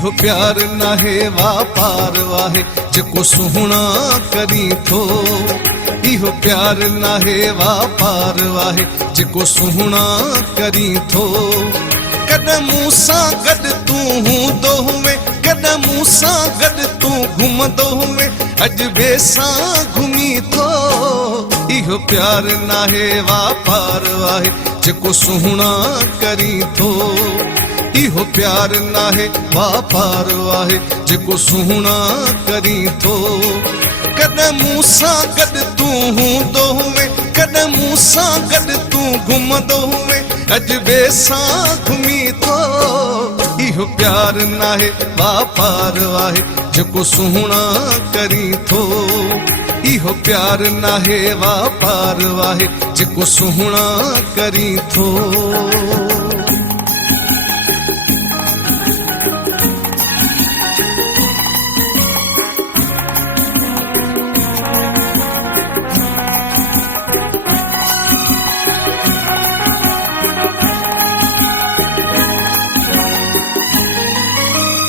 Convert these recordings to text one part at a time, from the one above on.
इहो प्यार नाहे वापार वाहे जेको सुहणा करी थो। इहो प्यार नाहे वापार वाहे जेको सुहणा करी थो। कॾहिं मूं सां गॾु तूं हूंदो हुए, कॾहिं मूं सां गॾु तूं घुमंदो हुए, अॼु ॿिए सां घुमी थो। इहो प्यार नाहे वापार वाहे जेको सुहणा करी थो। इहो प्यार नाहे वापार वाहे जेको सुहणा करी थो। कॾहिं मूं सां गॾु तूं हूंदो हुए, कॾहिं मूं सां गॾु तूं घुमंदो हुए, अॼु ॿिए सां घुमी थो। इहो प्यार नाहे वापार वाहे जेको सुहणा करी थो। इहो प्यार नाहे वापार वाहे जेको सुहणा करी थो।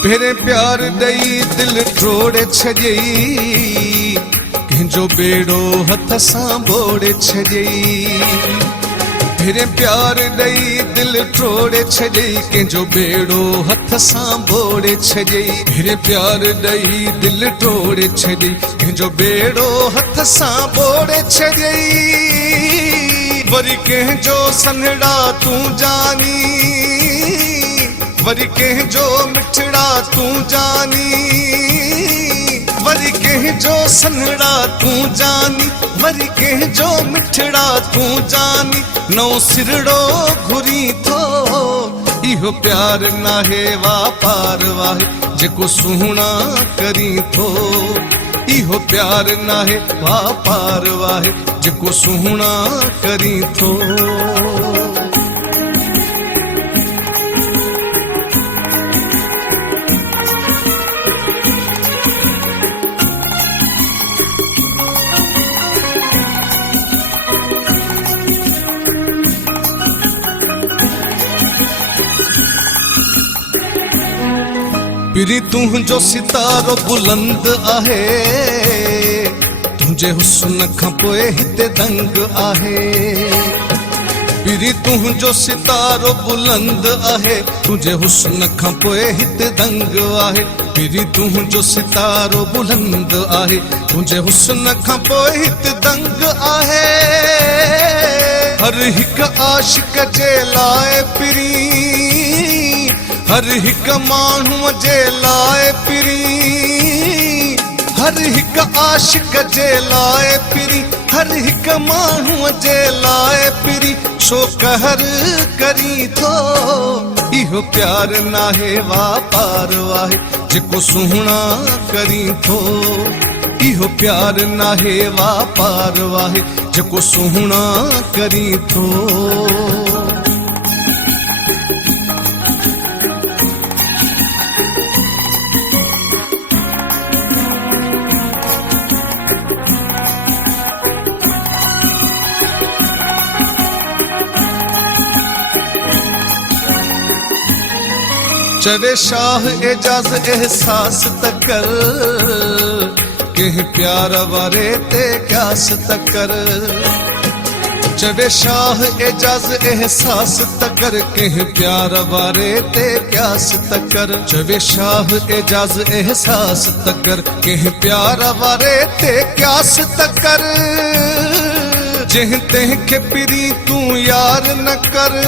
फेरे प्यार ॾेई दिल टोड़े छॾियई, कंहिंजो बेड़ो हथ सां बोड़े छॾियई। फेरे प्यार ॾेई दिल टोड़े छॾियई, कंहिंजो बेड़ो हथ सां बोड़े छॾियई। फेरे प्यार ॾेई दिल टोड़े छॾियई, कंहिंजो बेड़ो हथ सां बोड़े छॾियई। वरी कंहिंजो सन्हड़ा तूं जानी, वरी कंहिंजो मिठड़ा तूं जानी, वरी कंहिंजो सन्हड़ा तूं जानी, वरी कंहिंजो मिठड़ा तूं जानी, नओं सिरड़ो घुरी थो। इहो प्यार नाहे वापार वाहे जेको सुहणा करी थो। इहो प्यार नाहे वापार वाहे जेको सुहणा करी थो। पिरी तुंहिंजो सितारो बुलंद आहे, तुंहिंजे हुस्न खां पोइ हिते दंग आहे। पिरी तुंहिंजो सितारो बुलंद आहे, तुंहिंजे हुस्न खां पोइ हिते दंग आहे। पिरी तुंहिंजो सितारो बुलंद आहे, तुंहिंजे हुस्न खां पोइ हिते दंग आहे। हर हिकु आशिक जे लाइ पिरी, हर हिकु माण्हूअ जे लाइ पिरी, हर हिकु आशिक जे लाइ पिरी, हर हिकु माण्हूअ जे लाइ पिरी, छो कहर करी थो। इहो प्यार नाहे वापार वाहे जेको सुहणा करी थो। इहो प्यार नाहे वापार वाहे जेको सुहणा करी थो। चवे शाह एजाज एहसास त कर, कंहिं प्यार वारे ते क्यास त कर। चवे शाह एजाज एहसास त कर, कंहिं प्यार वारे ते क्यास त कर। चवे शाह एजाज एहसास त कर, कंहिं प्यार वारे ते क्यास त कर। जंहिं तंहिंखे पिरी तूं यार न कर,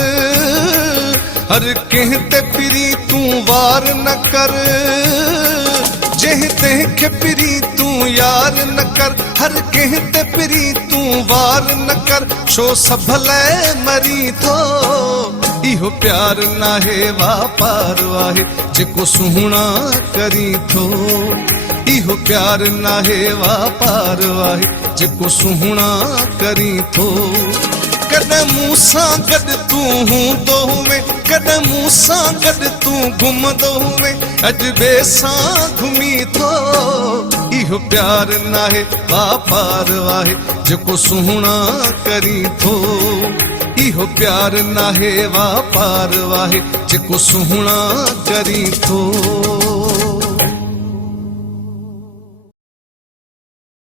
हर कंहिं ते पिरी तूं वार न कर। जंहिं तंहिंखे पिरी तूं यार न कर, हर कंहिं ते पिरी तूं वार न कर, छो सभ लाइ मरी थो। इहो प्यार नाहे वापार वाहे जेको सुहणा करी थो। इहो प्यार नाहे वापार वाहे जेको सुहणा करी थो। कॾहिं मूं सां गॾु तूं हूंदो हुए, कॾहिं मूं सां गॾु तूं घुमंदो हुए, अॼु ॿिए सां घुमी थो। इहो प्यार नाहे वापार वाहे जेको सुहणा करी थो। इहो प्यार नाहे वापार वाहे जेको सुहणा करी थो।